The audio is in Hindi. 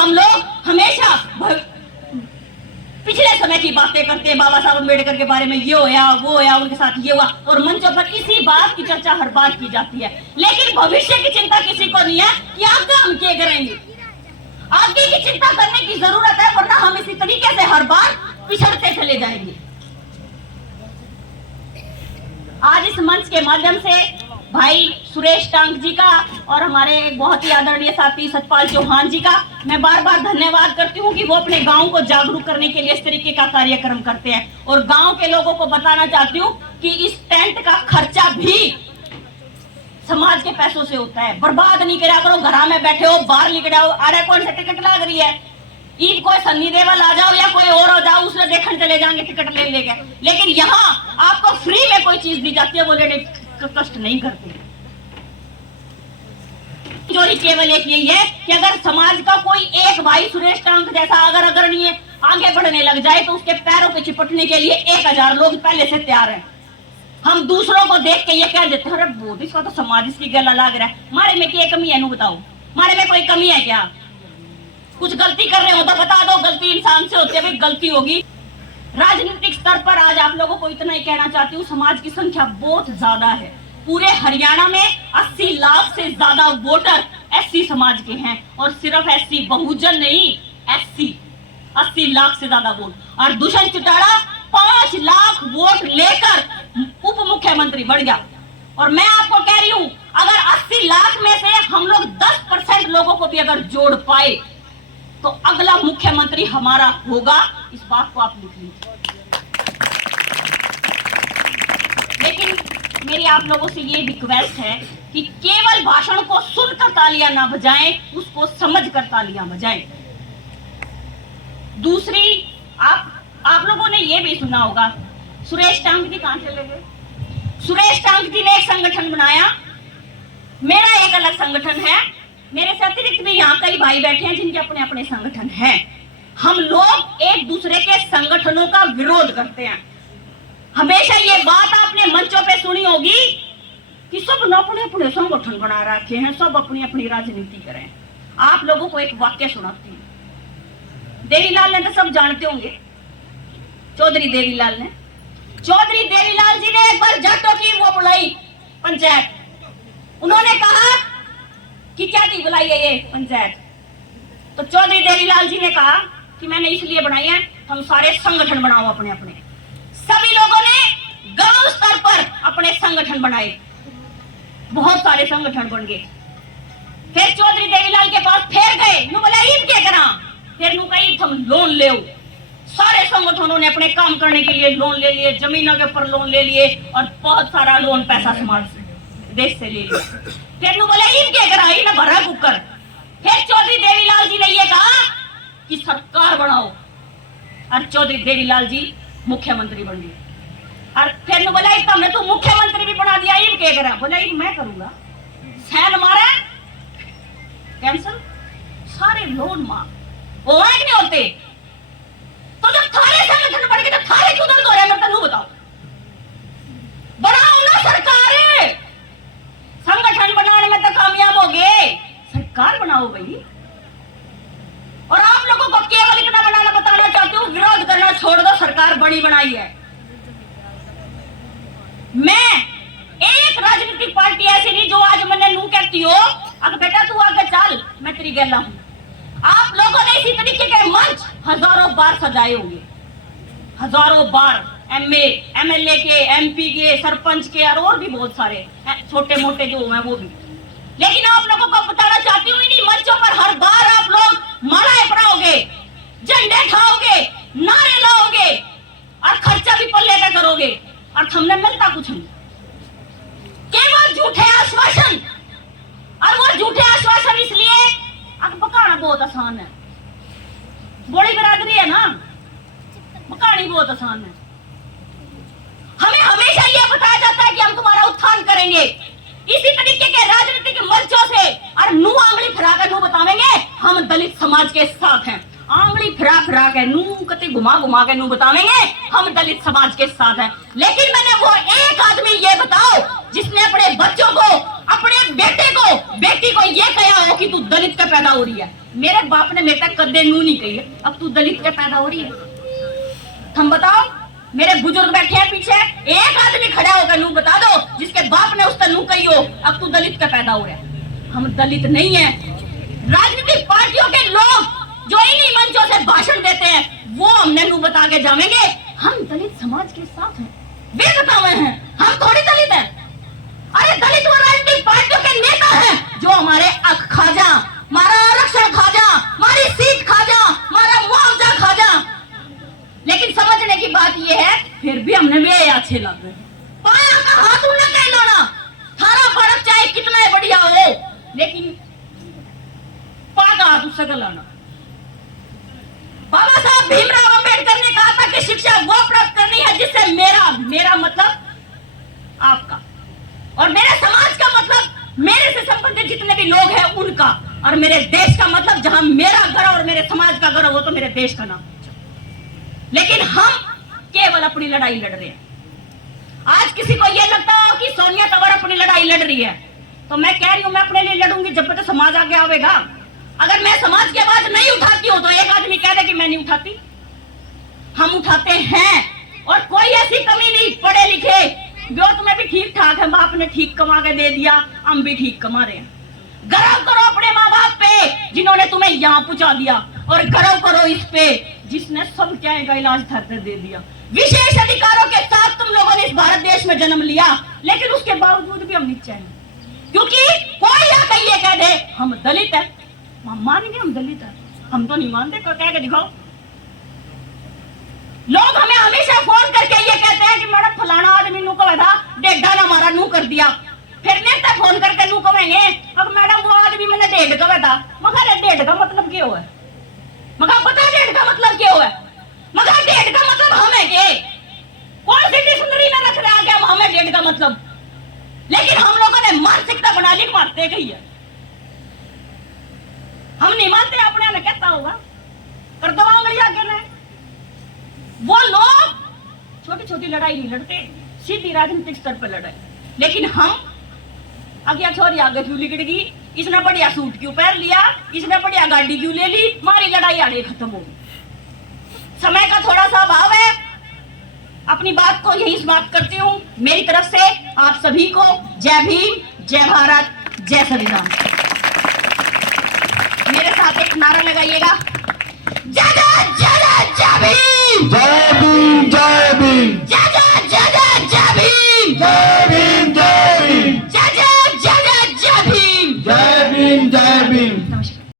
हम लोग हमेशा पिछले समय की बातें करते हैं, बाबा साहब अम्बेडकर के बारे में ये होया वो होया, उनके साथ ये हुआ, और मंचों पर इसी बात की चर्चा हर बार की जाती है। लेकिन भविष्य की चिंता किसी को नहीं है कि आगे हम क्या करेंगे। आगे की चिंता करने की जरूरत है, वरना हम इसी तरीके से हर बार पिछड़ते चले जाएंगे। आज इस मंच के माध्यम से भाई सुरेश टांक जी का और हमारे बहुत ही आदरणीय साथी सतपाल चौहान जी का मैं बार बार धन्यवाद करती हूँ कि वो अपने गांव को जागरूक करने के लिए इस तरीके का कार्यक्रम करते हैं। और गांव के लोगों को बताना चाहती हूँ कि इस टेंट का खर्चा भी समाज के पैसों से होता है। बर्बाद नहीं करा करो, घर में बैठे हो, बाहर निकल आओ, अरे कौन सा टिकट लाग रही है, ईद कोई सन्नी देवल आ जाओ या कोई और आ जाओ, उसने देखने चले जाएंगे टिकट ले लेंगे। लेकिन यहाँ आपको फ्री में कोई चीज दी जाती है, वो लेने कष्ट नहीं करते। चोरी केवल एक यही है कि अगर समाज का कोई एक भाई सुरेश टांक जैसा अगर अग्रणीय आगे बढ़ने लग जाए तो उसके पैरों पे चिपटने के लिए 1000 लोग पहले से तैयार हैं। हम दूसरों को देख के ये कह देते हैं, अरे बहुत इसका तो समाज इसकी गला लग रहा है, मारे में क्या कमी है, नु बताओ, मारे में कोई कमी है क्या? कुछ गलती कर रहे हो तो बता दो, गलती इंसान से होती है, भाई गलती होगी। राजनीतिक स्तर पर आज आप लोगों को इतना ही कहना चाहती हूँ, समाज की संख्या बहुत ज्यादा है। पूरे हरियाणा में 80 लाख से ज्यादा वोटर एससी समाज के हैं, और सिर्फ एससी, बहुजन नहीं, एससी 80 लाख से ज्यादा वोट। और दुष्यंत चौटाला 5 लाख वोट लेकर उप मुख्यमंत्री बढ़ गया। और मैं आपको कह रही हूं, अगर 80 लाख में से हम लोग 10% लोगों को भी अगर जोड़ पाए तो अगला मुख्यमंत्री हमारा होगा, इस बात को आप लिख लीजिए। लेकिन मेरी आप लोगों से ये रिक्वेस्ट है कि केवल भाषण को सुनकर तालियां ना बजाएं, उसको समझकर तालियां बजाएं। दूसरी, आप लोगों ने ये भी सुना होगा, सुरेश टांक जी कहां चले गए? सुरेश टांक जी ने एक संगठन बनाया, मेरा एक अलग संगठन है, मेरे से अतिरिक्त भी यहाँ कई भाई बैठे हैं जिनके अपने अपने संगठन हैं। हम लोग एक दूसरे के संगठनों का विरोध करते हैं। हमेशा ये बात आपने मंचों पे सुनी होगी कि सब अपने अपने संगठन बना रखे हैं, सब अपनी अपनी राजनीति करें। आप लोगों को एक वाक्य सुनाती हूँ। देवीलाल ने तो सब जानते होंगे, चौधरी देवीलाल ने, चौधरी देवीलाल जी ने एक बार जाटों की वो बुलाई पंचायत। उन्होंने कहा कि क्या थी बुलाई है ये पंचायत? तो चौधरी देवीलाल जी ने कहा कि मैंने इसलिए बनाई है, हम सारे संगठन बनाओ अपने अपने। सभी लोगों ने गांव स्तर पर अपने संगठन बनाए, बहुत सारे संगठन बन गए। फिर चौधरी देवीलाल के पास फिर गए, नु बोला इन क्या करा, फिर नु कही तुम लोन ले। सारे संगठनों ने अपने काम करने के लिए लोन ले लिए, जमीनों के ऊपर लोन ले लिए, और बहुत सारा लोन पैसा समाज से देश से ले लिया। फिर नु बोला इन क्या करा, इन भरा कुकर। फिर चौधरी देवीलाल जी ने ये कहा कि सरकार बनाओ, और चौधरी देवीलाल जी मुख्यमंत्री बन गए। और फिर नु बोला तुमने तो मुख्यमंत्री भी बना दिया, इन क्या करा? बोला इन मैं करूंगा, सैन मारा कैंसल, सारे लोन माफ वो नहीं होते। तो जब थारे संगठन बन गए तो थारे क्यों दर्द हो रहा है? मैं तनु बताओ, बनाओ ना सरकार, संगठन बनाने में तो कामयाब हो गए, सरकार बनाओ भाई। और आप लोगों को केवल इतना बताना चाहती हूँ, विरोध करना छोड़ दो, सरकार बड़ी बनाई है। मैं एक राजनीतिक पार्टी ऐसी नहीं जो आज मैंने नू कहती हो अब बेटा तू आगे चल, मैं तेरी गला हूं। आप लोगों ने इसी तरीके के मंच हजारों बार सजाए होंगे, हजारों बार, एमएलए के, एमपी के, सरपंच के, और भी बहुत सारे छोटे मोटे जो हैं वो भी। लेकिन आप लोगों को बताना चाहती हूँ, इन्हीं मंचों पर हर बार आप लोग मालाएं पहनाओगे, झंडे खाओगे, नारे लाओगे, और खर्चा भी पल्ले पे करोगे, और हमने मिलता कुछ नहीं, केवल झूठे आश्वासन। और वो झूठे आश्वासन इसलिए अब पकाना बहुत आसान है, बड़ी बरादरी है ना, पकानी बहुत आसान है। हमें हमेशा यह बताया जाता है कि हम तुम्हारा उत्थान करेंगे, इसी तरीके के राजनीतिक मंचों से, और नू आंगली फिरा कर नू बतावेंगे हम दलित समाज के साथ हैं। आंगली फिरा के नू कते घुमा के नू बतावेंगे हम दलित समाज के साथ हैं। लेकिन मैंने वो एक आदमी ये बताओ जिसने अपने बच्चों को, अपने बेटे को, बेटी को ये कहा हो कि तू दलित का पैदा हो रही है, मेरे बाप ने मेरे तक कदे नू नहीं कही है, अब तू दलित के पैदा हो रही है। तुम बताओ, मेरे बुजुर्ग बैठे हैं पीछे, एक आदमी खड़ा होकर नू बता दो जिसके बाप ने उस पर नू कही हो अब तू दलित का पैदा हो रहा है। हम दलित नहीं है। राजनीतिक पार्टियों के लोग जो इन्हीं मंचों से भाषण देते हैं वो हमने नू बता के जावेंगे हम दलित समाज के साथ हैं, वे बतावे हैं, हम थोड़ी दलित हैं। अरे दलित वो राजनीतिक पार्टियों के नेता हैं जो हमारे हक खा जा, हमारा आरक्षण खा जा, हमारी सीट खा जा, हमारा मुआवजा खा जा। लेकिन समझने की बात यह है फिर भी हमने वे अच्छे लग रहे। पाया का हाथ उन्हें कह दो ना, थारा भारत चाहे कितना बढ़िया हो लेकिन पा का हाथ उससे लाना। बाबा साहब भीमराव अंबेडकर ने कहा था कि शिक्षा वो प्राप्त करनी है जिससे मेरा मतलब आपका और मेरे समाज का मतलब मेरे से संबंधित जितने भी लोग हैं उनका, और मेरे देश का मतलब जहां मेरा घर और मेरे समाज का घर हो तो मेरे देश का नाम। लेकिन हम केवल अपनी लड़ाई लड़ रहे हैं। आज किसी को यह लगता हो कि सोनिया तंवर अपनी लड़ाई लड़ रही है तो मैं कह रही हूं मैं अपने लिए लड़ूंगी जब तक समाज आगे आवेगा। अगर मैं समाज की आवाज नहीं उठाती हूं तो एक आदमी कह दे कि मैं नहीं उठाती। हम उठाते हैं और कोई ऐसी कमी नहीं, पढ़े लिखे जो तुम्हें भी ठीक ठाक है, बाप ने ठीक कमा के दे दिया, हम भी ठीक कमा रहे हैं। गर्व करो अपने माँ बाप पे जिन्होंने तुम्हें यहाँ पहुंचा दिया और गर्व करो इस पे जिसने सब क्या का इलाज धरते दे दिया। विशेष अधिकारों के साथ तुम लोगों ने इस भारत देश में जन्म लिया लेकिन उसके बावजूद भी हम नीचे हैं क्योंकि कोई आकर ये कह दे हम दलित है, हम मानेंगे हम दलित है, हम तो नहीं मानते। कह के दिखाओ। लोग हमें हमेशा फोन करके ये कहते हैं कि मैडम फलाना आदमी नू कहा था डेढ़ा ना हमारा नू कर दिया, फिर नेता फोन करके नू कहेंगे अब मैडम वो आदमी मैंने डेढ़ कहा था। मगर डेढ़ का मतलब क्या है? मगर पता डेढ़ का मतलब क्या है? मगर डेढ़ का मतलब हमें के कौन सी डिक्शनरी में रख रहा है हमें डेढ़ का मतलब? लेकिन हम लोगों ने मानसिकता बना ली मारते गई है। हम नहीं मानते अपने ने कहता होगा पर दवा मिल जाके ना। वो लोग छोटी छोटी लड़ाई नहीं लड़ते, सीधी राजनीतिक स्तर पर लड़ाई। लेकिन हम अगला छोरी आगे क्यों लिगड़ गई, इसने बढ़िया सूट क्यों पहन लिया, इसने बढ़िया गाड़ी क्यों ले ली, हमारी लड़ाई आगे खत्म हो गई। समय का थोड़ा सा अभाव है, अपनी बात को यही समाप्त करती हूँ। मेरी तरफ से आप सभी को जय भीम, जय भारत, जय संविधान। मेरे साथ एक नारा लगाइएगा, जय जय जय जय भीम, जय भीम, जय भीम, जय जय जय जय भीम।